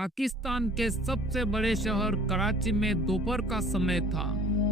पाकिस्तान के सबसे बड़े शहर कराची में दोपहर का समय था।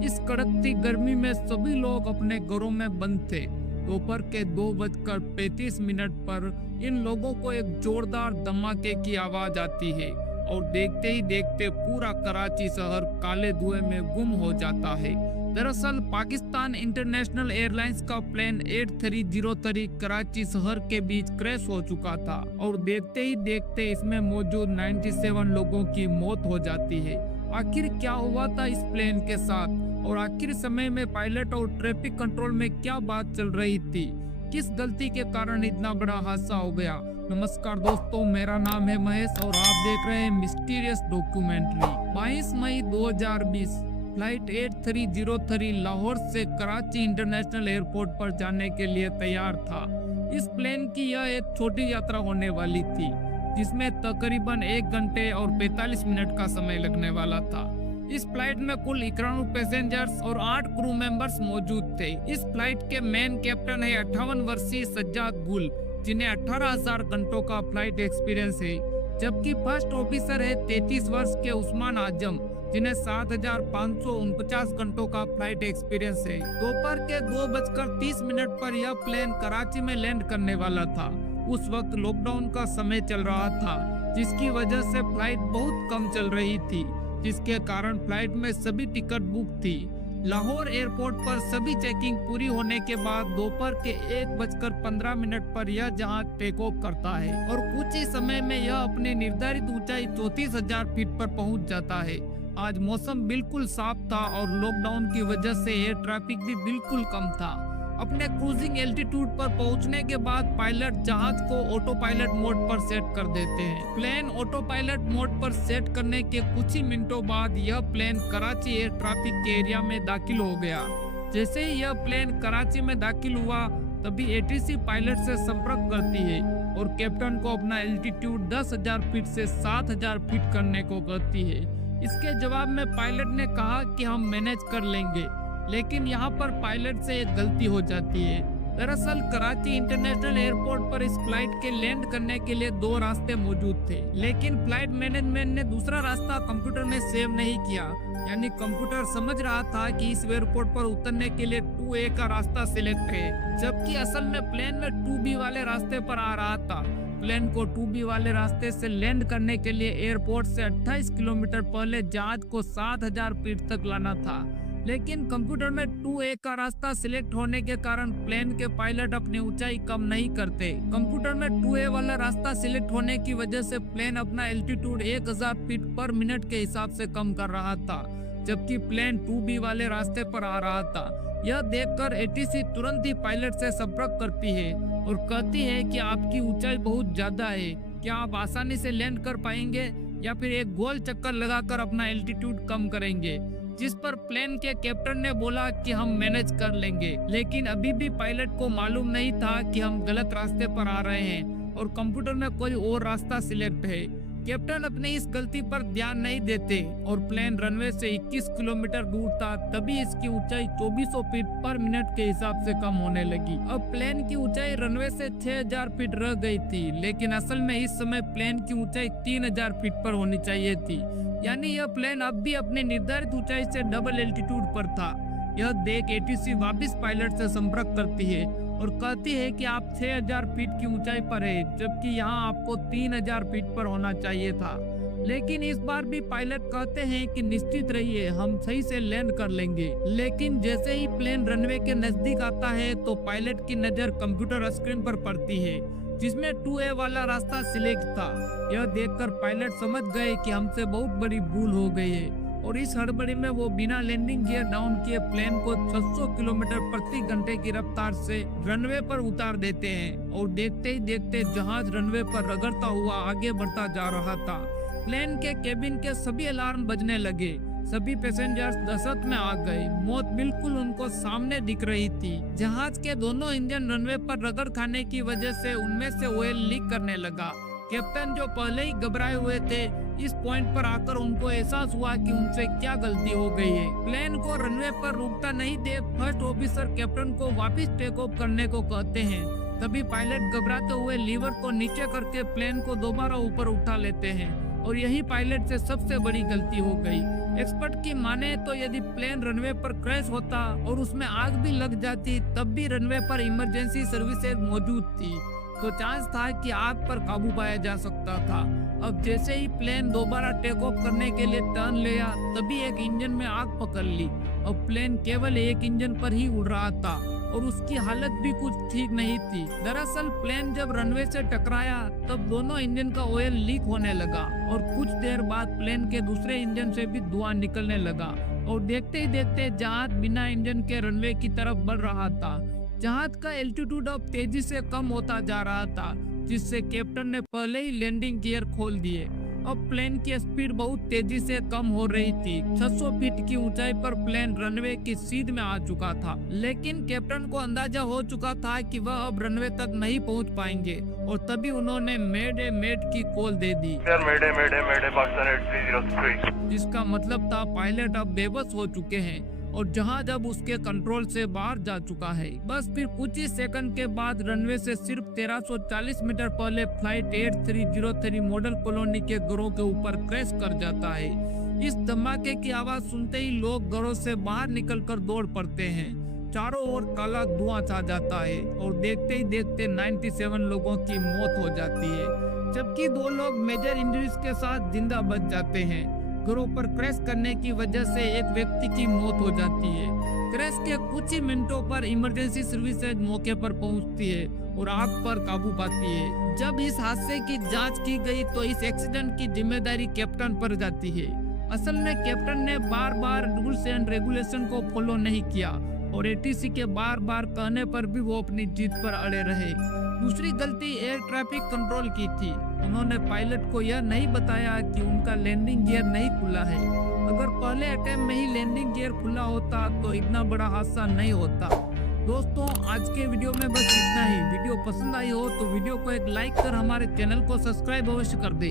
इस कड़कती गर्मी में सभी लोग अपने घरों में बंद थे। दोपहर के 2:35 पर इन लोगों को एक जोरदार धमाके की आवाज आती है और देखते ही देखते पूरा कराची शहर काले धुएं में गुम हो जाता है। दरअसल पाकिस्तान इंटरनेशनल एयरलाइंस का प्लेन 8303 कराची शहर के बीच क्रैश हो चुका था और देखते ही देखते इसमें मौजूद 97 लोगों की मौत हो जाती है। आखिर क्या हुआ था इस प्लेन के साथ और आखिर समय में पायलट और ट्रैफिक कंट्रोल में क्या बात चल रही थी, किस गलती के कारण इतना बड़ा हादसा हो गया। नमस्कार दोस्तों, मेरा नाम है महेश और आप देख रहे हैं मिस्टीरियस डॉक्यूमेंट्री। 22 मई 2020 फ्लाइट 8303 लाहौर से कराची इंटरनेशनल एयरपोर्ट पर जाने के लिए तैयार था। इस प्लेन की यह एक छोटी यात्रा होने वाली थी जिसमें तकरीबन 1 घंटे और 45 मिनट का समय लगने वाला था। इस फ्लाइट में कुल 91 पैसेंजर्स और 8 क्रू मेंबर्स मौजूद थे। इस फ्लाइट के मेन कैप्टन है 58 वर्षीय सज्जाद गुल, जिन्हें 18,000 घंटों का फ्लाइट एक्सपीरियंस है, जबकि फर्स्ट ऑफिसर है 33 वर्ष के उस्मान आजम, जिन्हें 7,549 घंटों का फ्लाइट एक्सपीरियंस है। दोपहर के 2:30 पर यह प्लेन कराची में लैंड करने वाला था। उस वक्त लॉकडाउन का समय चल रहा था, जिसकी वजह से फ्लाइट बहुत कम चल रही थी, जिसके कारण फ्लाइट में सभी टिकट बुक थी। लाहौर एयरपोर्ट पर सभी चेकिंग पूरी होने के बाद दोपहर के 1:15 पर यह जहाज टेक ऑफ करता है और कुछ ही समय में यह अपनी निर्धारित ऊंचाई 34,000 फीट पर पहुंच जाता है। आज मौसम बिल्कुल साफ था और लॉकडाउन की वजह से एयर ट्रैफिक भी बिल्कुल कम था। अपने क्रूजिंग एल्टीट्यूड पर पहुंचने के बाद पायलट जहाज को ऑटो पायलट मोड पर सेट कर देते हैं। प्लेन ऑटो पायलट मोड पर सेट करने के कुछ ही मिनटों बाद यह प्लेन कराची एयर ट्रैफिक के एरिया में दाखिल हो गया। जैसे ही यह प्लेन कराची में दाखिल हुआ तभी एटीसी पायलट से संपर्क करती है और कैप्टन को अपना एल्टीट्यूड 10,000 फीट से 7,000 फीट करने को कहती है। इसके जवाब में पायलट ने कहा कि हम मैनेज कर लेंगे, लेकिन यहाँ पर पायलट से एक गलती हो जाती है। दरअसल कराची इंटरनेशनल एयरपोर्ट पर इस फ्लाइट के लैंड करने के लिए 2 रास्ते मौजूद थे, लेकिन फ्लाइट मैनेजमेंट ने दूसरा रास्ता कंप्यूटर में सेव नहीं किया। यानी कंप्यूटर समझ रहा था कि इस एयरपोर्ट पर उतरने के लिए 2A का रास्ता सिलेक्ट है, जबकि असल में प्लेन में 2B वाले रास्ते पर आ रहा था। प्लेन को 2B वाले रास्ते से लैंड करने के लिए एयरपोर्ट से 28 किलोमीटर पहले जहाज को 7,000 फीट तक लाना था, लेकिन कंप्यूटर में 2A का रास्ता सिलेक्ट होने के कारण प्लेन के पायलट अपनी ऊंचाई कम नहीं करते। कंप्यूटर में 2A वाला रास्ता सिलेक्ट होने की वजह से प्लेन अपना एल्टीट्यूड 1,000 फीट पर मिनट के हिसाब से कम कर रहा था, जबकि प्लेन 2B वाले रास्ते पर आ रहा था। यह देखकर एटीसी तुरंत ही पायलट से संपर्क करती है और कहती है कि आपकी ऊंचाई बहुत ज्यादा है, क्या आप आसानी से लैंड कर पाएंगे या फिर एक गोल चक्कर लगाकर अपना एल्टीट्यूड कम करेंगे। जिस पर प्लेन के कैप्टन ने बोला कि हम मैनेज कर लेंगे, लेकिन अभी भी पायलट को मालूम नहीं था कि हम गलत रास्ते पर आ रहे हैं और कंप्यूटर में कोई और रास्ता सिलेक्ट है। कैप्टन अपनी इस गलती पर ध्यान नहीं देते और प्लेन रनवे से 21 किलोमीटर दूर था, तभी इसकी ऊंचाई 2400 फीट पर मिनट के हिसाब से कम होने लगी। अब प्लेन की ऊंचाई रनवे से 6,000 फीट रह गई थी, लेकिन असल में इस समय प्लेन की ऊंचाई 3,000 फीट पर होनी चाहिए थी। यानी यह प्लेन अब भी अपनी निर्धारित ऊंचाई से डबल एल्टीट्यूड पर था। यह देख एटीसी वापिस पायलट से संपर्क करती है और कहती है कि आप 6,000 फीट की ऊंचाई पर है, जबकि यहाँ आपको 3,000 फीट पर होना चाहिए था। लेकिन इस बार भी पायलट कहते हैं कि निश्चित रहिए, हम सही से लैंड कर लेंगे। लेकिन जैसे ही प्लेन रनवे के नजदीक आता है तो पायलट की नजर कंप्यूटर स्क्रीन पर पड़ती है, जिसमें 2A वाला रास्ता सिलेक्ट था। यह देखकर पायलट समझ गए कि हमसे बहुत बड़ी भूल हो गई है और इस हड़बड़ी में वो बिना लैंडिंग गियर डाउन किए प्लेन को 600 किलोमीटर प्रति घंटे की रफ्तार से रनवे पर उतार देते हैं और देखते ही देखते जहाज रनवे पर रगड़ता हुआ आगे बढ़ता जा रहा था। प्लेन के केबिन के सभी अलार्म बजने लगे। सभी पैसेंजर्स दहशत में आ गए। मौत बिल्कुल उनको सामने दिख रही थी। जहाज के दोनों इंजन रनवे पर रगड़ खाने की वजह से उनमें से ऑयल लीक करने लगा। कैप्टन जो पहले ही घबराए हुए थे, इस पॉइंट पर आकर उनको एहसास हुआ कि उनसे क्या गलती हो गई है। प्लेन को रनवे पर रुकता नहीं देख फर्स्ट ऑफिसर कैप्टन को वापस टेक ऑफ करने को कहते हैं। तभी पायलट घबराते हुए लीवर को नीचे करके प्लेन को दोबारा ऊपर उठा लेते हैं। और यही पायलट से सबसे बड़ी गलती हो गई। एक्सपर्ट की माने तो यदि प्लेन रनवे पर क्रैश होता और उसमें आग भी लग जाती तब भी रनवे पर इमरजेंसी सर्विसेज मौजूद थी, तो चांस था कि आग पर काबू पाया जा सकता था। अब जैसे ही प्लेन दोबारा टेक ऑफ करने के लिए टर्न लिया तभी एक इंजन में आग पकड़ ली। अब प्लेन केवल एक इंजन पर ही उड़ रहा था और उसकी हालत भी कुछ ठीक नहीं थी। दरअसल प्लेन जब रनवे से टकराया तब दोनों इंजन का ऑयल लीक होने लगा और कुछ देर बाद प्लेन के दूसरे इंजन से भी धुआं निकलने लगा और देखते ही देखते जहाज बिना इंजन के रनवे की तरफ बढ़ रहा था। जहाज का एल्टीट्यूड अब तेजी से कम होता जा रहा था, जिससे कैप्टन ने पहले ही लैंडिंग गियर खोल दिए। अब प्लेन की स्पीड बहुत तेजी से कम हो रही थी। 600 फीट की ऊंचाई पर प्लेन रनवे की सीध में आ चुका था, लेकिन कैप्टन को अंदाजा हो चुका था कि वह अब रनवे तक नहीं पहुंच पाएंगे और तभी उन्होंने मेडे मेड की कॉल दे दी। मेडे मेडे मेडे पाकिस्तान 8303, जिसका मतलब था पायलट अब बेबस हो चुके हैं और जहाज अब उसके कंट्रोल से बाहर जा चुका है। बस फिर कुछ ही सेकंड के बाद रनवे से सिर्फ 1340 मीटर पहले फ्लाइट 8303 मॉडल कॉलोनी के घरों के ऊपर क्रैश कर जाता है। इस धमाके की आवाज सुनते ही लोग घरों से बाहर निकलकर दौड़ पड़ते हैं। चारों ओर काला धुआं छा जाता है और देखते ही देखते 97 लोगों की मौत हो जाती है, जबकि 2 लोग मेजर इंजरीज के साथ जिंदा बच जाते हैं। घरों पर क्रैश करने की वजह से एक व्यक्ति की मौत हो जाती है। क्रैश के कुछ ही मिनटों पर इमरजेंसी सर्विसेज मौके पर पहुंचती है और आग पर काबू पाती है। जब इस हादसे की जांच की गई तो इस एक्सीडेंट की जिम्मेदारी कैप्टन पर जाती है। असल में कैप्टन ने बार बार रूल्स एंड रेगुलेशन को फॉलो नहीं किया और एटीसी के बार बार कहने पर भी वो अपनी जीत पर अड़े रहे। दूसरी गलती एयर ट्रैफिक कंट्रोल की थी। उन्होंने पायलट को यह नहीं बताया कि उनका लैंडिंग गियर नहीं खुला है। अगर पहले अटेम्प्ट में ही लैंडिंग गियर खुला होता तो इतना बड़ा हादसा नहीं होता। दोस्तों, आज के वीडियो में बस इतना ही। वीडियो पसंद आई हो तो वीडियो को एक लाइक कर हमारे चैनल को सब्सक्राइब अवश्य कर दे।